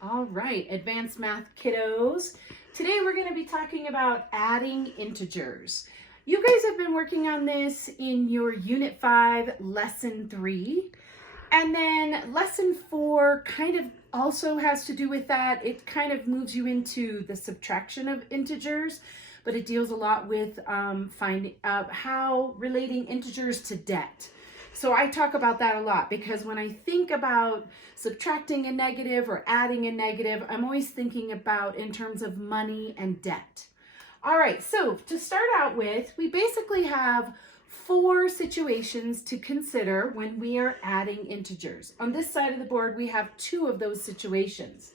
All right, advanced math kiddos. Today we're going to be talking about adding integers. You guys have been working on this in your Unit 5, Lesson 3. And then Lesson 4 kind of also has to do with that. It kind of moves you into the subtraction of integers, but it deals a lot with finding how relating integers to debt. So I talk about that a lot because when I think about subtracting a negative or adding a negative, I'm always thinking about in terms of money and debt. All right, so to start out with, we basically have 4 situations to consider when we are adding integers. On this side of the board, we have 2 of those situations.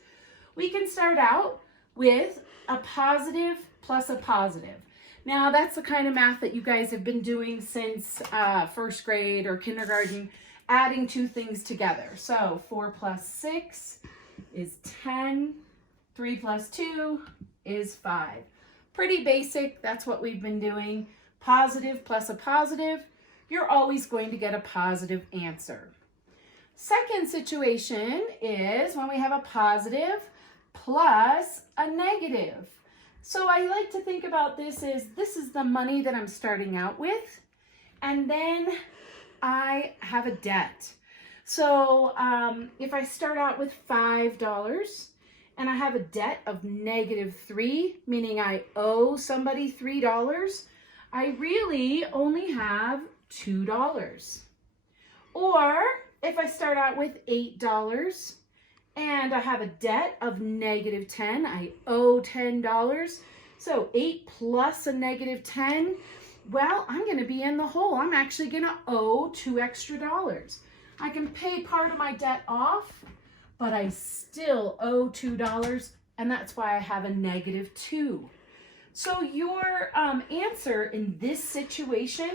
We can start out with a positive plus a positive. Now, that's the kind of math that you guys have been doing since first grade or kindergarten, adding 2 things together. So 4 plus 6 is 10, 3 plus 2 is 5. Pretty basic, that's what we've been doing. Positive plus a positive, you're always going to get a positive answer. Second situation is when we have a positive plus a negative. So I like to think about this as this is the money that I'm starting out with, and then I have a debt. So if I start out with $5 and I have a debt of -3, meaning I owe somebody $3, I really only have $2. Or if I start out with $8 and I have a debt of -10, I owe $10. So 8 plus a -10, well, I'm going to be in the hole. I'm actually going to owe $2 extra. I can pay part of my debt off, but I still owe $2, and that's why I have a -2. So your answer in this situation,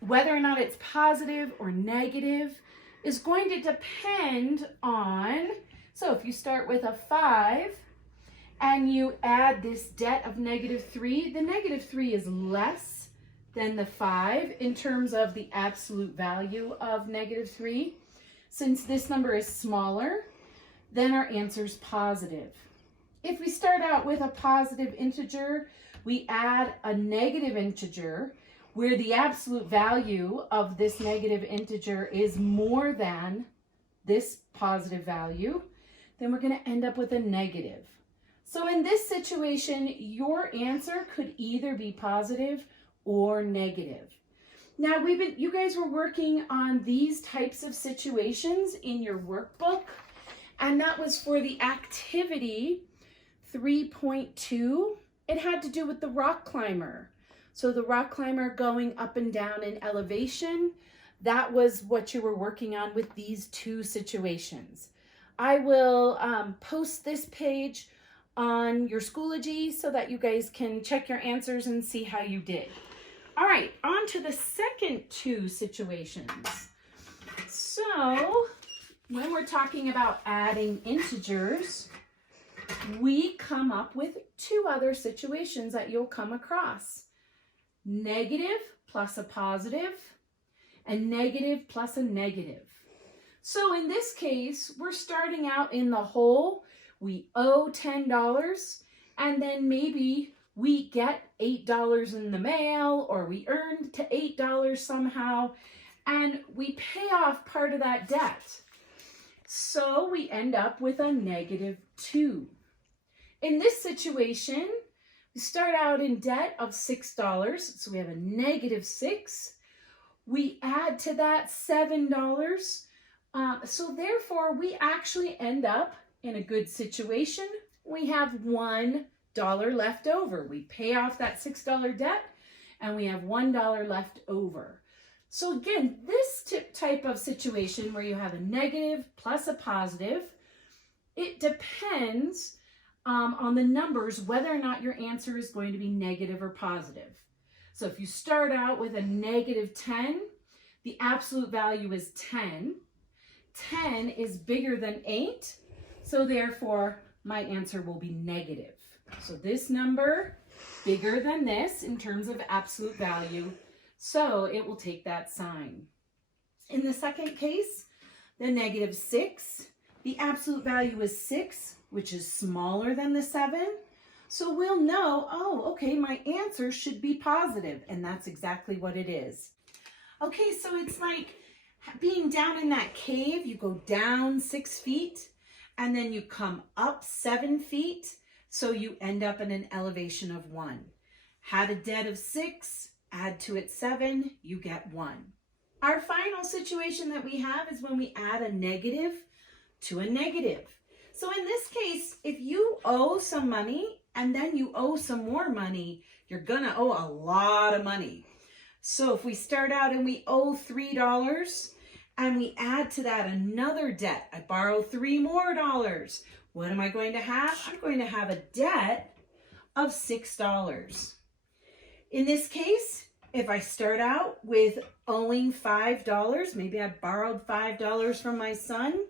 whether or not it's positive or negative, is going to depend on, so if you start with a 5 and you add this debt of -3, the -3 is less than the 5 in terms of the absolute value of -3. Since this number is smaller, then our answer is positive. If we start out with a positive integer, we add a negative integer where the absolute value of this negative integer is more than this positive value, then we're going to end up with a negative. So in this situation, your answer could either be positive or negative. Now, you guys were working on these types of situations in your workbook, and that was for the activity 3.2. It had to do with the rock climber. So the rock climber going up and down in elevation, that was what you were working on with these 2 situations. I will post this page on your Schoology so that you guys can check your answers and see how you did. All right, on to the second 2 situations. So when we're talking about adding integers, we come up with 2 other situations that you'll come across. Negative plus a positive, and negative plus a negative. So in this case, we're starting out in the hole. We owe $10, and then maybe we get $8 in the mail, or we earned to $8 somehow, and we pay off part of that debt. So we end up with a -2. In this situation, we start out in debt of $6, so we have a -6. We add to that $7, so therefore we actually end up in a good situation. We have $1 left over. We pay off that $6 debt, and we have $1 left over. So again, this type of situation where you have a negative plus a positive, it depends on the numbers, whether or not your answer is going to be negative or positive. So if you start out with a -10, the absolute value is 10. 10 is bigger than 8, so therefore my answer will be negative. So this number, bigger than this in terms of absolute value, so it will take that sign. In the second case, the -6 The absolute value is 6, which is smaller than the 7. So we'll know, oh, okay, my answer should be positive, and that's exactly what it is. Okay, so it's like being down in that cave. You go down 6 feet, and then you come up 7 feet, so you end up in an elevation of 1. Had a debt of 6, add to it 7, you get 1. Our final situation that we have is when we add a negative to a negative. So in this case, if you owe some money and then you owe some more money, you're gonna owe a lot of money. So if we start out and we owe $3 and we add to that another debt, I borrow $3 more. What am I going to have? I'm going to have a debt of $6. In this case, if I start out with owing $5, maybe I borrowed $5 from my son,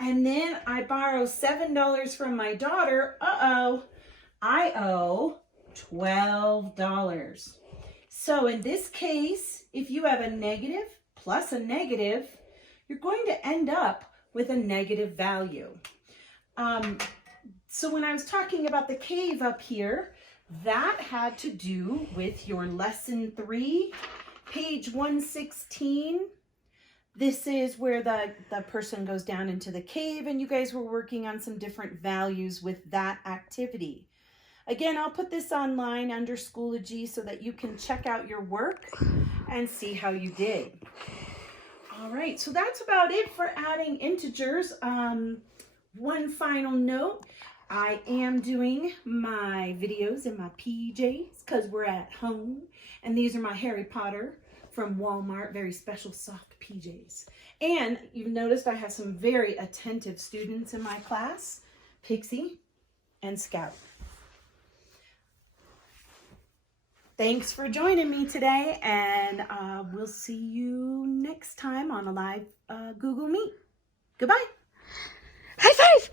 and then I borrow $7 from my daughter, I owe $12. So in this case, if you have a negative plus a negative, you're going to end up with a negative value. So when I was talking about the cave up here, that had to do with your lesson 3, page 116. This is where the person goes down into the cave, and you guys were working on some different values with that activity. Again, I'll put this online under Schoology so that you can check out your work and see how you did. All right, so that's about it for adding integers. One final note, I am doing my videos in my PJs because we're at home, and these are my Harry Potter from Walmart, very special soft PJs. And you've noticed I have some very attentive students in my class, Pixie and Scout. Thanks for joining me today, and we'll see you next time on a live Google Meet. Goodbye. High five!